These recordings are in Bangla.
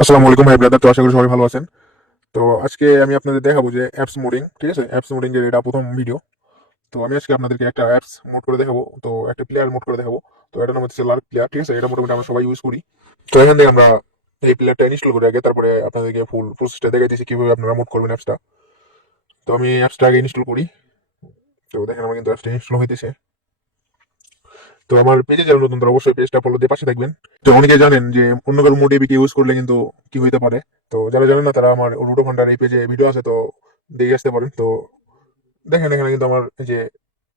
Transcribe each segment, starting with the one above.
আসসালামু আলাইকুম, ভাই ব্রাদার। তো আশা করি সবাই ভালো আছেন। তো আজকে আমি আপনাদের দেখাবো যে অ্যাপস মোডিং, ঠিক আছে? অ্যাপস মোডিং এর এটা প্রথম ভিডিও তো আমি আজকে আপনাদেরকে একটা অ্যাপস মোড করে দেখাবো। তো একটা প্লেয়ার মোড করে দেখাবো। তো এটার নাম হচ্ছে লার্ক প্লেয়ার ঠিক আছে? এটা মোটামুটি আমরা সবাই ইউজ করি। তো এখান থেকে আমরা এই প্লেয়ারটা ইনস্টল করি আগে। তারপরে আপনাদেরকে ফুল প্রসেসটা দেখে দিচ্ছি কীভাবে আপনারা মোড করবেন অ্যাপসটা। তো আমি অ্যাপসটা আগে ইনস্টল করি। তো দেখেন আমার কিন্তু অ্যাপসটা ইনস্টল হইতেছে। তো আমার পেজে যারা নতুন তারা অবশ্যই পেজটা ফলো দিয়ে পাশে থাকবেন। তো অনেকে জানেন যে অন্য কারও মোড এবিকে ইউজ করলে কিন্তু কি হইতে পারে। তো যারা জানেন না তারা আমার রুটো ফান্ডার এই পেজে ভিডিও আছে তো দেখে আসতে পারেন। তো দেখেন এখানে কিন্তু আমার যে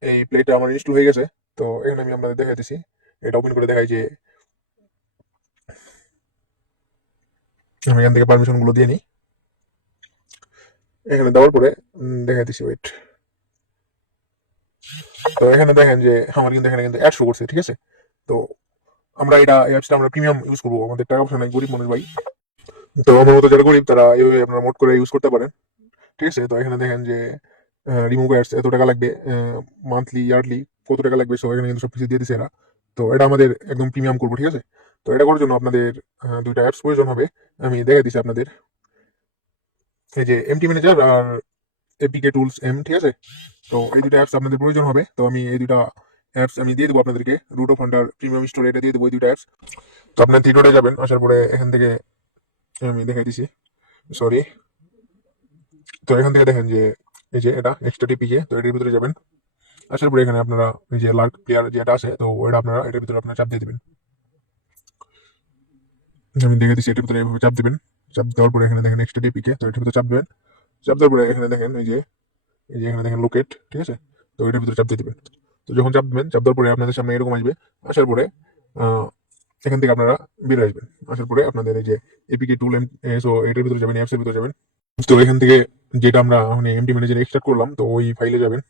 এই প্লেটা আমার ইনস্টল হয়ে গেছে। তো এখানে আমি আপনাদের দেখাইতেছি। এটা ওপেন করে দেখাই যে আমি এখান থেকে পারমিশনগুলো দিয়ে নিই। এখানে দেওয়ার পরে উম, দেখাইতেছি ওয়েট তো এখানে দেখেন যে, আমার কিন্তু এখানে কিন্তু অ্যাড শো করছে, ঠিক আছে? তো আমরা এটা, এই অ্যাপসটা আমরা প্রিমিয়াম ইউজ করব। আমাদের টাকা পয়সা নাই, গরিব মানুষ ভাই। তো আমার মতো যারা গরিব, তারা এইভাবে আপনারা মোট করে ইউজ করতে পারেন। ঠিক আছে? তো এখানে দেখেন যে রিমুভ অ্যাডস এত টাকা লাগবে মান্থলি ইয়ারলি কত টাকা লাগবে? সো এখানে কিন্তু সব কিছু দিয়ে দিছে এরা। তো এটা আমাদের একদম প্রিমিয়াম করব, ঠিক আছে? তো এটা করার জন্য আপনাদের দুইটা অ্যাপস প্রয়োজন হবে। আমি দেখে দিচ্ছি আপনাদের। এই যে এমটি ম্যানেজার আর এপিকে টুলস এম ঠিক আছে? তো এই দুটো অ্যাপস আপনাদের প্রয়োজন হবে। তো আমি এই দুটা অ্যাপস আমি দিয়ে দেবো আপনাদেরকে। Root of funder premium store এটা দিয়ে দেবো এই দুটো অ্যাপস তো আপনার থিয়েটারে যাবেন, আসার পরে এখান থেকে আমি দেখাই দিছি। সরি তো এখান থেকে দেখেন যে, এই যে এটা এক্সট্রা টিপিকে তো এটার ভিতরে যাবেন। আসার পরে এখানে আপনারা এই যে লার্ক প্লেয়ার যেটা আছে, তো ওটা আপনারা, এটার ভিতরে আপনারা চাপ দিয়ে দেবেন। আমি দেখে দিচ্ছি এটার ভিতরে এভাবে চাপ দেবেন। চাপ দেওয়ার পরে এখানে দেখেন এক্সট্রা টিপিকে তো এটার ভিতরে চাপ দেবেন। চাপ পরে এখানে দেখেন, এই যে এই যে এখানে দেখেন লোকেট ঠিক আছে? তো এটার ভিতরে চাপ দিয়ে দেবেন। তো যখন চাপ দেবেন, চাপ দেওয়ার পরে আপনাদের সামনে এরকম আসবে। আসার পরে এখান থেকে আপনারা বের আসবেন। আসার পরে আপনাদের এই যে এপিকে টুল এম সো এটার ভিতরে যাবেন অ্যাপসের ভিতরে যাবেন। তো এখান থেকে যেটা আমরা মানে এমটি ম্যানেজারে এক্সট্রাক্ট করলাম, তো ওই ফাইলে যাবেন।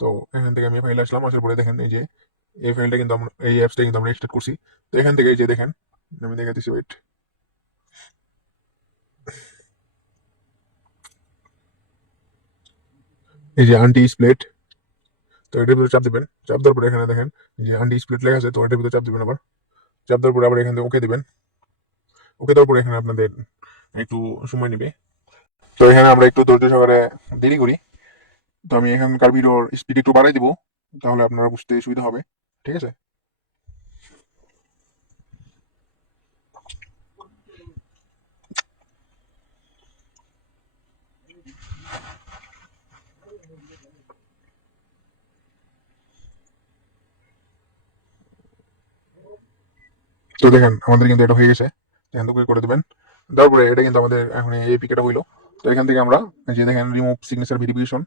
তো এখান থেকে আমি ফাইলে আসলাম, আসার পরে দেখেন এই যে, এই ফাইলটা কিন্তু আমরা, এই অ্যাপসটা কিন্তু আমরা এক্সট্রাক্ট করছি। তো এখান থেকে যে দেখেন, আমি দেখাতেছি ওয়েট এই যে আন্টি স্প্লেট তো এটার ভিতরে চাপ দেবেন। চাপ দেওয়ার পরে এখানে দেখেন যে আন্টি স্প্লেট লেখা আছে, তো এটার ভিতরে চাপ দেবেন আবার। চাপ দেওয়ার পরে আবার এখান থেকে ওকে দেবেন। ওকে দেওয়ার পরে এখানে আপনাদের একটু সময় নেবে। তো এখানে আমরা একটু ধৈর্য সহকারে দেরি করি। তো আমি এখানকার ভিডিওর স্পিড একটু বাড়াই দিব, তাহলে আপনারা বুঝতে সুবিধা হবে। ঠিক আছে? তো দেখেন আমাদের কিন্তু এটা হয়ে গেছে। এখান থেকে করে দেবেন। তারপরে এটা কিন্তু আমাদের এখন এই পিকেটা হইল। তো এখান থেকে আমরা যে দেখেন রিমুভ সিগনেচার ভেরিফিকেশন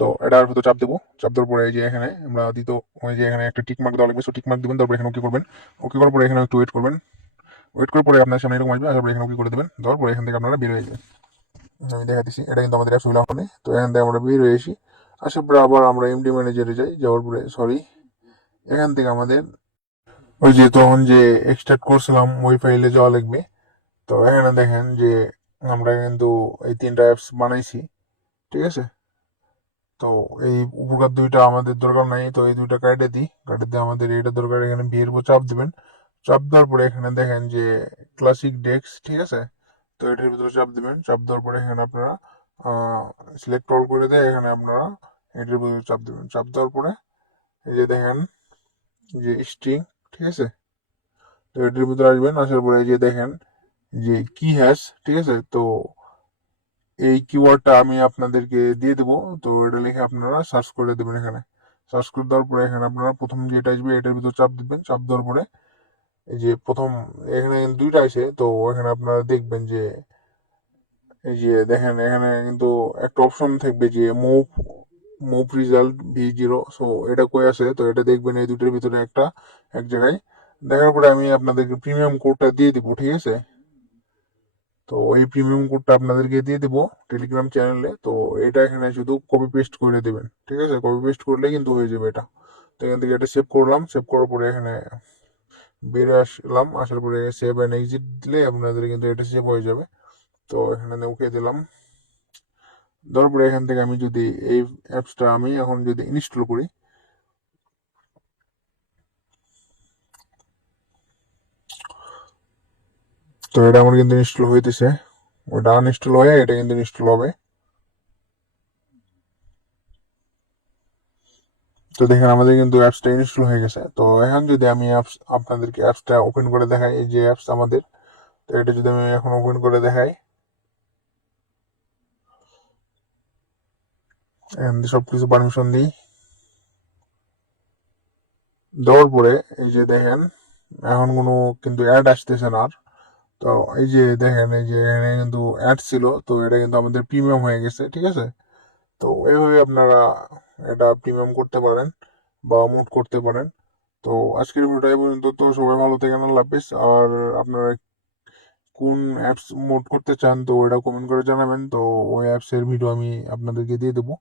তো এটার হয়তো চাপ দেবো। চাপ দেওয়ার পরে যে এখানে আমরা দিত, ওই যে এখানে একটা টিক মার্ক দেওয়া লাগবে। সো টিক মার্ক দেবেন, তারপরে এখানে ওকে করবেন। ওকে করার পরে এখানে একটু ওয়েট করবেন। ওয়েট করার পরে আপনার সামনে এরকম আসবে আসার পরে এখানে ওকে করে দেবেন। দেওয়ার পরে এখান থেকে আপনারা বের হয়ে যাবেন। আমি দেখা দিচ্ছি এটা কিন্তু আমাদের অ্যাপস হইল এখন তো এখান থেকে আমরা বের হয়ে এসি আসার পরে আবার আমরা এমডি ম্যানেজারে যাই, যাওয়ার পরে সরি এখান থেকে আমাদের ওই যে তখন যে এক্সট্রাক্ট করছিলাম, ওই ফাইলে যাওয়া লাগবে। তো এখানে দেখেন যে আমরা কিন্তু এই তিনটা অ্যাপস বানাইছি, ঠিক আছে? তো এই উপকার দুইটা আমাদের দরকার নাই, তো এই দুইটা কাটে দিই। কাটে দিয়ে আমাদের এটা দরকার, এখানে বিয়ের উপর চাপ দেবেন। চাপ দেওয়ার পরে এখানে দেখেন যে ক্লাসিক ডেক্স ঠিক আছে? তো এটার ভিতরে চাপ দেবেন। চাপ দেওয়ার পরে এখানে আপনারা সিলেক্ট অল করে দেয় এখানে আপনারা এটার ভিতরে চাপ দেবেন। চাপ দেওয়ার পরে এই যে দেখেন যে স্ট্রিং ঠিক আছে? তো এটার ভিতরে আসবেন, আসার পরে যে দেখেন যে কি হ্যাশ ঠিক আছে? তো এই কিওয়ার্ডটা আমি আপনাদেরকে দিয়ে দেবো। তো এটা লিখে আপনারা সার্চ করে দেবেন এখানে। সার্চ করে দেওয়ার পরে এখানে আপনারা প্রথম যেটা আসবে, এটার ভিতর চাপ দিবেন। চাপ দেওয়ার পরে এই যে প্রথম, এখানে দুইটা আছে। তো এখানে আপনারা দেখবেন যে এই যে দেখেন, এখানে কিন্তু একটা অপশন থাকবে যে move move result V zero so এটা কই আছে? তো এটা দেখবেন এই দুটোর ভিতরে একটা, এক জায়গায়। দেখার পরে আমি আপনাদেরকে প্রিমিয়াম কোডটা দিয়ে দিব, ঠিক আছে? তো এই প্রিমিয়াম কোডটা আপনাদেরকে দিয়ে দিব টেলিগ্রাম চ্যানেলে তো এটা এখানে শুধু কপি পেস্ট করে দেবেন, ঠিক আছে? কপি পেস্ট করলে কিন্তু হয়ে যাবে এটা। তো এখান থেকে এটা সেভ করলাম। সেভ করার পরে এখানে বের আসলাম। আসার পরে সেভ অ্যান্ড এক্সিট দিলে আপনাদের কিন্তু এটা সেভ হয়ে যাবে। তো এখানে ওকে দিলাম। দেওয়ার পরে এখান থেকে আমি যদি এই অ্যাপসটা আমি এখন যদি ইনস্টল করি, তো তো এটা আমার কিন্তু ইনস্টল হইতেছে। ওটা আনইনস্টল হয়ে এটা কিন্তু ইনস্টল হবে। তো দেখেন আমাদের কিন্তু অ্যাপসটা ইনস্টল হয়ে গেছে। তো এখন যদি আমি অ্যাপস আপনাদেরকে অ্যাপসটা ওপেন করে দেখাই, এই যে অ্যাপস আমাদের, তো এটা যদি আমি এখন ওপেন করে দেখাই দিয়ে সবকিছু পারমিশন দিই। দেওয়ার পরে এই যে দেখেন, এখন কোনো কিন্তু অ্যাড আসতেছে না আর। তো এই যে দেখেন, এই যে এখানে কিন্তু অ্যাড ছিল, তো এটা কিন্তু আমাদের প্রিমিয়াম হয়ে গেছে, ঠিক আছে? তো এইভাবে আপনারা এটা প্রিমিয়াম করতে পারেন বা মুড করতে পারেন। তো আজকের ভিডিওটা পর্যন্ত। তো সবাই ভালো থাকেন, আল্লাহ আর আপনারা কোন অ্যাপস মোড করতে চান, তো ওটা কমেন্ট করে জানাবেন। তো ওই অ্যাপসের ভিডিও আমি আপনাদেরকে দিয়ে দেবো।